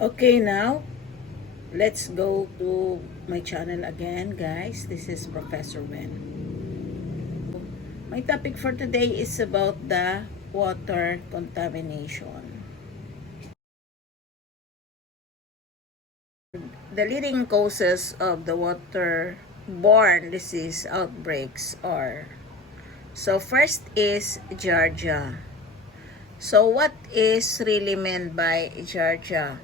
Okay, now let's go to my channel again, guys. This is Professor Wen. My topic for today is about the water contamination. The leading causes of the waterborne disease outbreaks are, so first is Giardia. So what is really meant by Giardia?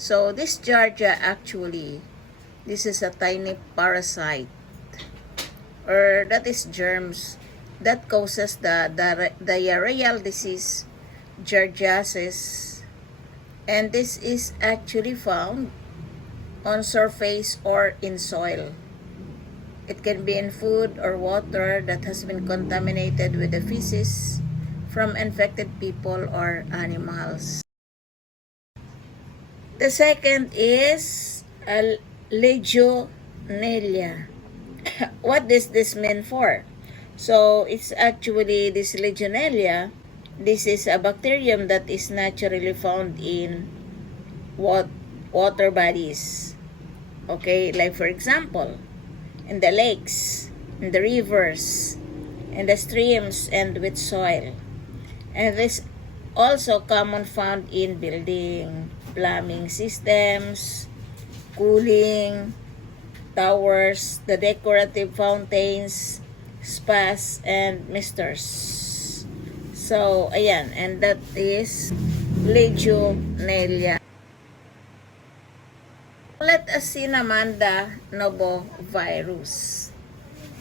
So this Giardia actually, this is a tiny parasite, or that is germs that causes the diarrheal disease, Giardiasis, and this is actually found on surface or in soil. It can be in food or water that has been contaminated with the feces from infected people or animals. The second is Legionella. What does this mean for? So it's actually this Legionella. This is a bacterium that is naturally found in water bodies. Okay, like for example, in the lakes, in the rivers, in the streams, and with soil. And this also common found in building, plumbing systems, cooling towers, the decorative fountains, spas, and misters. So, ayan, and that is Legionella. Let us see naman the novovirus.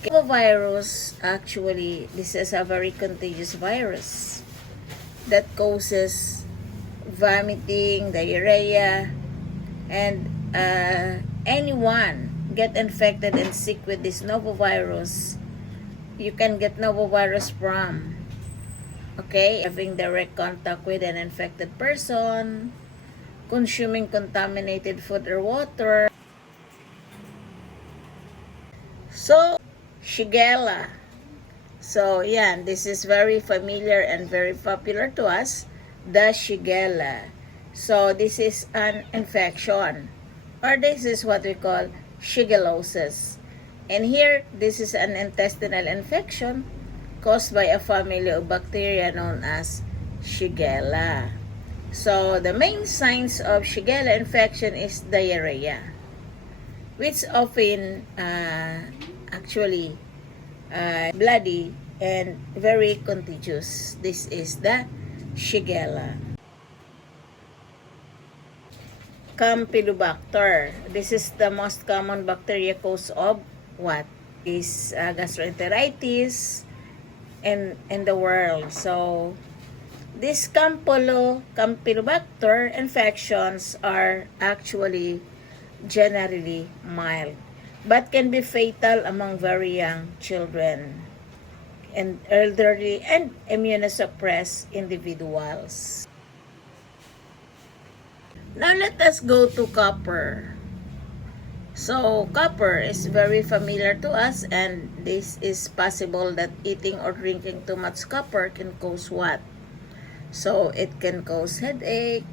Novovirus, actually, this is a very contagious virus that causes vomiting, diarrhea, and anyone get infected and sick with this novovirus, you can get novovirus from, okay, having direct contact with an infected person, consuming contaminated food or water. So, Shigella. So, yan, this is very familiar and very popular to us, the Shigella. So, this is an infection, or this is what we call shigellosis. And here, this is an intestinal infection caused by a family of bacteria known as Shigella. So, the main signs of Shigella infection is diarrhea, which often actually bloody and very contagious. This is the Shigella. Campylobacter. This is the most common bacteria cause of what? Is gastroenteritis in the world. So, these Campylobacter infections are actually generally mild, but can be fatal among very young children and elderly and immunosuppressed individuals. Now let us go to copper. So copper is very familiar to us, and this is possible that eating or drinking too much copper can cause what? So it can cause headache,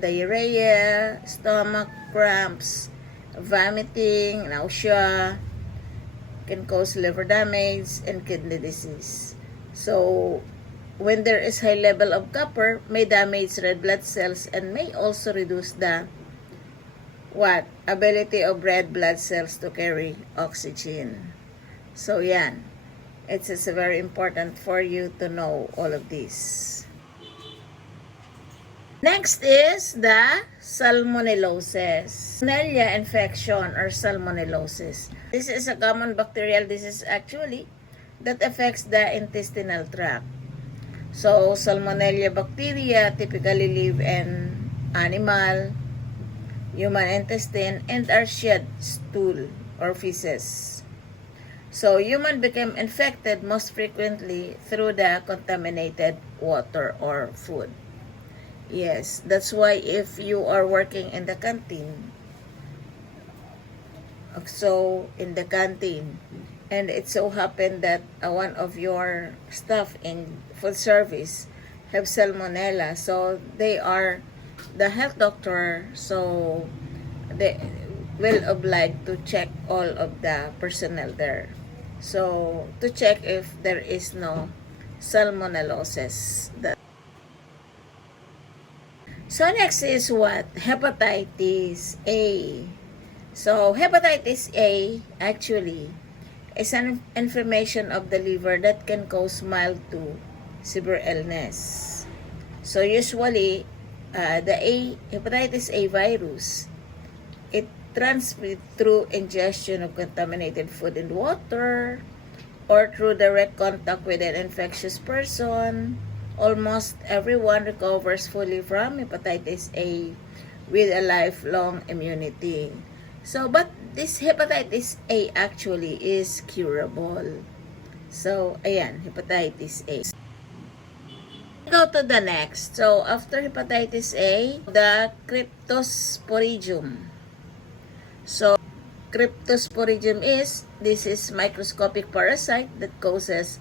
diarrhea, stomach cramps, vomiting, nausea, can cause liver damage, and kidney disease. So, when there is high level of copper, may damage red blood cells and may also reduce the what? Ability of red blood cells to carry oxygen. So, yan. It's very important for you to know all of this. Next is the salmonellosis. Salmonella infection or salmonellosis. This is a common bacterial disease actually that affects the intestinal tract. So, Salmonella bacteria typically live in animal, human intestine, and are shed stool or feces. So, human become infected most frequently through the contaminated water or food. Yes, that's why if you are working in the canteen, and it so happened that one of your staff in food service have salmonella, so they are the health doctor, so they will oblige to check all of the personnel there. So, to check if there is no salmonellosis. So, next is what? Hepatitis A. So, hepatitis A actually is an inflammation of the liver that can cause mild to severe illness. So, usually, the hepatitis A virus, it transmits through ingestion of contaminated food and water, or through direct contact with an infectious person. Almost everyone recovers fully from hepatitis A with a lifelong immunity. So, but this hepatitis A actually is curable. So, ayan, hepatitis A. Go to the next. So, after hepatitis A, the Cryptosporidium. So, Cryptosporidium this is microscopic parasite that causes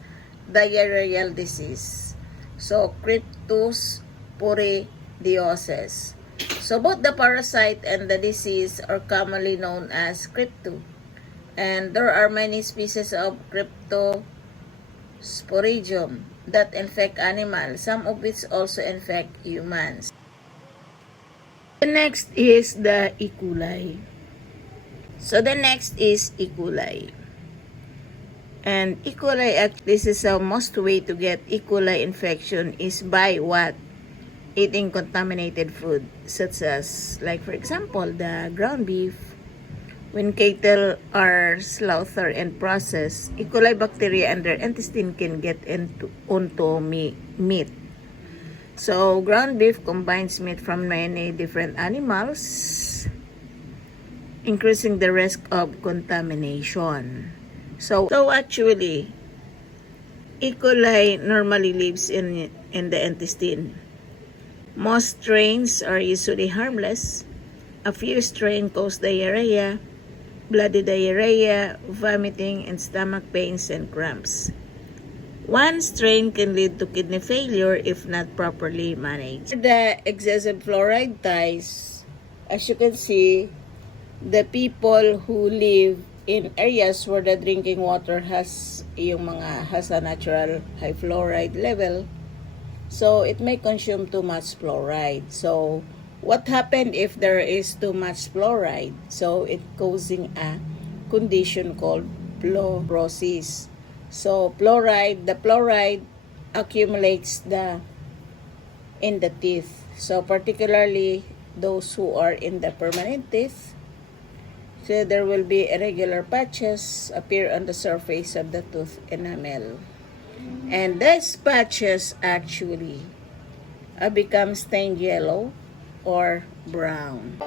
diarrheal disease. So, Cryptosporidiosis. So, both the parasite and the disease are commonly known as crypto. And there are many species of Cryptosporidium that infect animals, some of which also infect humans. The next is the E. coli. So the next is E. coli. And E. coli, this is the most way to get E. coli infection is by what? Eating contaminated food, such as, like for example, the ground beef. When cattle are slaughtered and processed, E. coli bacteria and their intestine can get onto meat. So ground beef combines meat from many different animals, increasing the risk of contamination. So actually, E. coli normally lives in the intestine. Most strains are usually harmless. A few strains cause diarrhea, bloody diarrhea, vomiting, and stomach pains and cramps. One strain can lead to kidney failure if not properly managed. The excessive fluoride ties, as you can see, the people who live in areas where the drinking water has a natural high fluoride level, so it may consume too much fluoride. So what happened if there is too much fluoride? So it causing a condition called fluorosis. So the fluoride accumulates in the teeth. So particularly those who are in the permanent teeth, so there will be irregular patches appear on the surface of the tooth enamel. And these patches actually become stained yellow or brown.